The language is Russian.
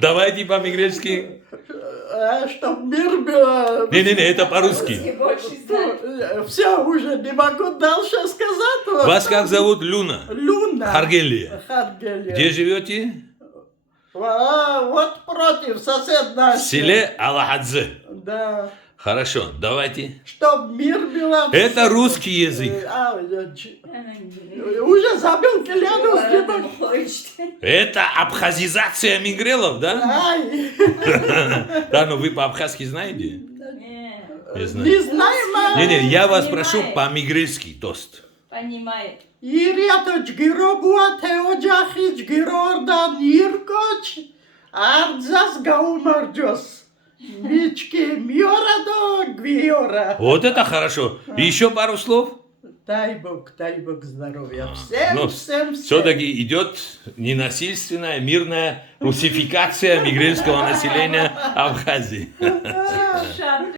Давайте по-мигрельски. Чтоб мир был. Не-не-не, это по-русски. Все, уже не могу дальше сказать. Вот Вас как зовут? Люна? Люна. Харгелия. Харгелия. Где живете? Вот против, сосед наш. В селе Алахадзе. Да. Хорошо, давайте. Чтоб мир был. Это русский язык. Уже забыл Кельяну снимать. Это абхазизация мигрелов, да? Ай. Да, ну вы по-абхазски знаете? Не Не знаю. знаем, Не-не, я вас Понимает. прошу по-мигрельски тост. Понимает. Ირიათო ჯგირობუა თეოჯახი ჯგირორდა ნირკოჩ არძას გაუმარჯოს მიჩკი მიორადო გვიორა. Вот это хорошо. Еще пару слов. Дай Бог здоровья всем, Ну, всем. все-таки идет ненасильственная, мирная русификация мигрельского населения Абхазии. Шар.